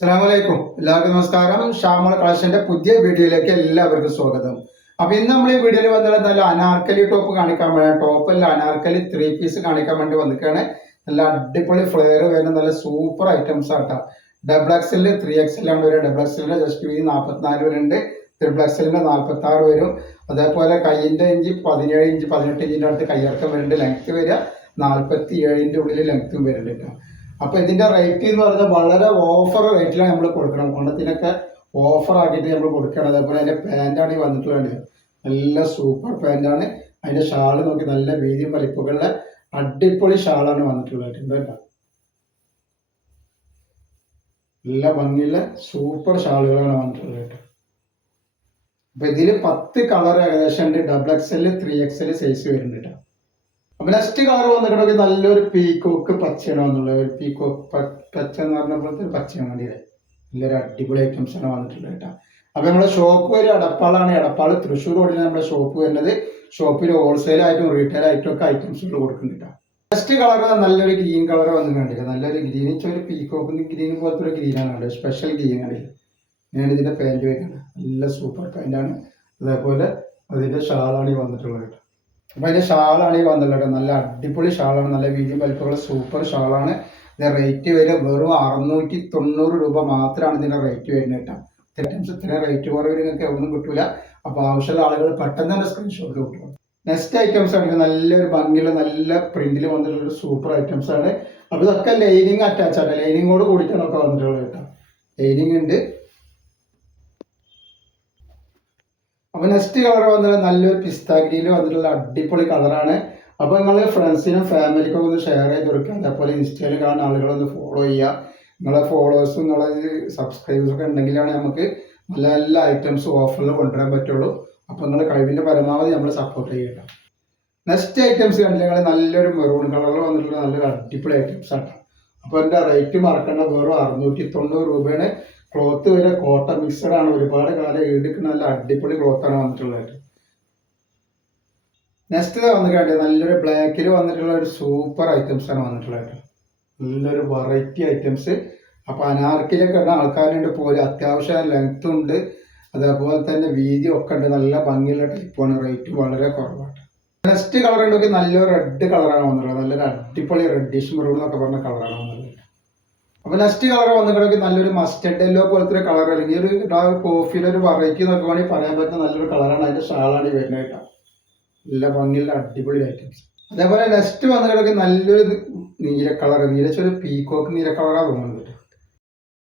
അസ്സലാമലൈക്കും. എല്ലാവർക്കും നമസ്കാരം. ഷാമൾ കളക്ഷന്റെ പുതിയ വീഡിയോയിലേക്ക് എല്ലാവർക്കും സ്വാഗതം. അപ്പൊ ഇന്ന് നമ്മൾ ഈ വീഡിയോയിൽ വന്നാൽ നല്ല അനാർക്കലി ടോപ്പ് കാണിക്കാൻ വേണ്ടി, ടോപ്പല്ല അനാർക്കലി 3 പീസ് കാണിക്കാൻ വേണ്ടി വന്നിക്കാണ്. നല്ല അടിപൊളി ഫ്ലെയർ വരുന്ന നല്ല സൂപ്പർ ഐറ്റംസ് ആട്ടാ. ഡബിൾ എക്സൽ 3XL ആണ് വരും. ഡബിൾ എക്സലിന്റെ ജസ്റ്റ് വീതി 44 വരുന്നുണ്ട്. ട്രിപ്പിൾ എക്സലിന്റെ 46 വരും. അതേപോലെ കൈയിന്റെ ഇഞ്ച് 17 ഇഞ്ച് 18 ഇഞ്ചിന്റെ അടുത്ത് കയ്യിറക്കം വരുന്നുണ്ട്. ലെങ്ത് വരിക 47 ഉള്ളിൽ ലെങ്ത്തും വരുന്നുണ്ട്. അപ്പൊ ഇതിന്റെ റേറ്റ് എന്ന് പറഞ്ഞാൽ വളരെ ഓഫർ റേറ്റിലാണ് നമ്മൾ കൊടുക്കണം. ഓണത്തിനൊക്കെ ഓഫർ ആക്കിയിട്ട് നമ്മൾ കൊടുക്കണം. അതേപോലെ അതിന്റെ പാന്റാണ് ഈ വന്നിട്ടുള്ളത്. നല്ല സൂപ്പർ പാന്റാണ്. അതിന്റെ ഷാള് നോക്കി നല്ല വീതിയും വലിപ്പമുള്ള അടിപൊളി ഷാളാണ് വന്നിട്ടുള്ളത്. നല്ല ഭംഗിയുള്ള സൂപ്പർ ഷാളുകളാണ് വന്നിട്ടുള്ളത്. അപ്പൊ ഇതില് 10 കളർ ഏകദേശം ഉണ്ട്. ഡബിൾ XL 3XL സൈസ് വരുന്നുണ്ട്. അപ്പൊ നെക്സ്റ്റ് കളർ വന്നിട്ടുണ്ടെങ്കിൽ നല്ലൊരു പീക്കോക്ക് പച്ചയാണ് വന്നുള്ളത്. ഒരു പീക്കോക്ക് പച്ച എന്ന് പറഞ്ഞ പോലത്തെ പച്ചയാണ് വേണ്ടിയത്. നല്ലൊരു അടിപൊളി ഐറ്റംസ് ആണ് വന്നിട്ടുള്ളത് കേട്ടോ. അപ്പൊ നമ്മുടെ ഷോപ്പ് ഒരു എടപ്പാളാണ്. എടപ്പാൾ തൃശ്ശൂർ റോഡിൽ നമ്മുടെ ഷോപ്പ് വരുന്നത്. ഷോപ്പിൽ ഹോൾസെയിൽ ആയിട്ടും റീറ്റെയിൽ ആയിട്ടും ഒക്കെ ഐറ്റംസുകൾ കൊടുക്കുന്നുണ്ട്. നെക്സ്റ്റ് കളർ നല്ലൊരു ഗ്രീൻ കളർ വന്നിട്ടുണ്ട്. നല്ലൊരു ഗ്രീൻ ഒരു പീക്കോക്ക് ഗ്രീൻ പോലത്തെ ഒരു ഗ്രീനാണ് കണ്ടത്. സ്പെഷ്യൽ ഗ്രീൻ ആണ്. ഞാൻ ഇതിന്റെ പാൻറ് വരുന്നത്. നല്ല സൂപ്പർ പാൻറ്റാണ്. അതേപോലെ അതിന്റെ ഷാളാണ് ഈ വന്നിട്ടുള്ളത്. അപ്പൊ അതിന്റെ ഷാളാണ് ഈ വന്നിട്ടുള്ളത്. നല്ല അടിപൊളി ഷാളാണ്. നല്ല വീതിയും വലിപ്പമുള്ള സൂപ്പർ ഷാളാണ്. ഇതിന്റെ റേറ്റ് വരെ വെറും 690 രൂപ മാത്രമാണ് ഇതിന്റെ റേറ്റ് വരുന്നത് കേട്ടോ. ഐറ്റംസ് ഇത്രയും റേറ്റ് കുറവ് നിങ്ങൾക്ക് എവിടെയും കിട്ടൂല. അപ്പൊ ആവശ്യമുള്ള ആളുകൾ പെട്ടെന്ന് തന്നെ സ്ക്രീൻഷോട്ട് കിട്ടും. നെക്സ്റ്റ് ഐറ്റംസ് ആണ് നല്ലൊരു ഭംഗിയുള്ള നല്ല പ്രിന്റിൽ വന്നിട്ടുള്ള സൂപ്പർ ഐറ്റംസ് ആണ്. അപ്പൊ ഇതൊക്കെ ലൈനിങ് അറ്റാച്ച് ആണ്. ലൈനിങ്ങോട് കൂടിയിട്ടാണ് ഒക്കെ വന്നിട്ടുള്ളത് കേട്ടോ. ലൈനിങ് ഉണ്ട്. അപ്പൊ നെക്സ്റ്റ് കളർ വന്നിട്ട് നല്ലൊരു പിസ്ത ഗ്രീനിൽ വന്നിട്ടുള്ള അടിപൊളി കളറാണ്. അപ്പൊ നിങ്ങൾ ഫ്രണ്ട്സിനും ഫാമിലിക്കും ഒന്ന് ഷെയർ ചെയ്ത് കൊടുക്കുക. അതേപോലെ ഇൻസ്റ്റയിൽ കാണുന്ന ആളുകളൊന്ന് ഫോളോ ചെയ്യുക. നിങ്ങളെ ഫോളോവേഴ്സും നിങ്ങളെ സബ്സ്ക്രൈബേഴ്സും ഒക്കെ ഉണ്ടെങ്കിലാണ് നമുക്ക് നല്ല നല്ല ഐറ്റംസ് ഓഫറിൽ കൊണ്ടുവരാൻ പറ്റുള്ളൂ. അപ്പൊ നിങ്ങൾ കഴിവിന്റെ പരമാവധി നമ്മൾ സപ്പോർട്ട് ചെയ്യണം. നെക്സ്റ്റ് ഐറ്റംസ് കണ്ടില്ല നല്ലൊരു മെറൂൺ കളറിൽ വന്നിട്ടുള്ള നല്ലൊരു അടിപൊളി ഐറ്റംസ് ആണ്. അപ്പൊ എൻ്റെ റേറ്റ് മറക്കേണ്ട വെറും 690 രൂപയാണ്. ക്ലോത്ത് വരെ കോട്ടൺ മിക്സഡ് ആണ്. ഒരുപാട് കാലം എടുക്കുന്ന നല്ല അടിപൊളി ക്ലോത്താണ് വന്നിട്ടുള്ളത്. നെക്സ്റ്റ് വന്നിട്ട് നല്ലൊരു ബ്ലാക്കിൽ വന്നിട്ടുള്ള ഒരു സൂപ്പർ ഐറ്റംസ് ആണ് വന്നിട്ടുള്ളത്. നല്ലൊരു വെറൈറ്റി ഐറ്റംസ്. അപ്പൊ അനാർക്കിലൊക്കെ ഉള്ള ആൾക്കാരുണ്ട് പോലെ അത്യാവശ്യം ലെങ്ത്തും ഉണ്ട്. അതേപോലെ തന്നെ വീതി ഒക്കെ ഉണ്ട്. നല്ല ഭംഗിയുള്ള ടൈപ്പാണ്. റേറ്റ് വളരെ കുറവാണ്. നെക്സ്റ്റ് കളർ ഉണ്ടെങ്കിൽ നല്ലൊരു റെഡ് കളറാണ് വന്നിട്ടുള്ളത്. നല്ലൊരു അടിപൊളി റെഡിഷ് മെറൂൺ എന്നൊക്കെ പറഞ്ഞ കളറാണ് വന്നിട്ടുള്ളത്. അപ്പൊ നെക്സ്റ്റ് കളർ വന്നിട്ടുണ്ടെങ്കിൽ നല്ലൊരു മസ്റ്റർഡ് യെല്ലോ പോലത്തെ ഒരു കളർ, അല്ലെങ്കിൽ ഒരു കോഫിയുടെ ഒരു വെറൈറ്റി എന്നൊക്കെ വേണമെങ്കിൽ പറയാൻ പറ്റുന്ന നല്ലൊരു കളറാണ്. അതിന്റെ ഷാളാണ് ഈ വരുന്നത് കേട്ടോ. നല്ല ഭംഗിയുള്ള അടിപൊളി ഐറ്റംസ്. അതേപോലെ നെക്സ്റ്റ് വന്നിട്ടുണ്ടെങ്കിൽ നല്ലൊരു നീല കളർ. നീലച്ചൊരു പീക്കോക്ക് നീല കളറാണ് തോന്നുന്നത്.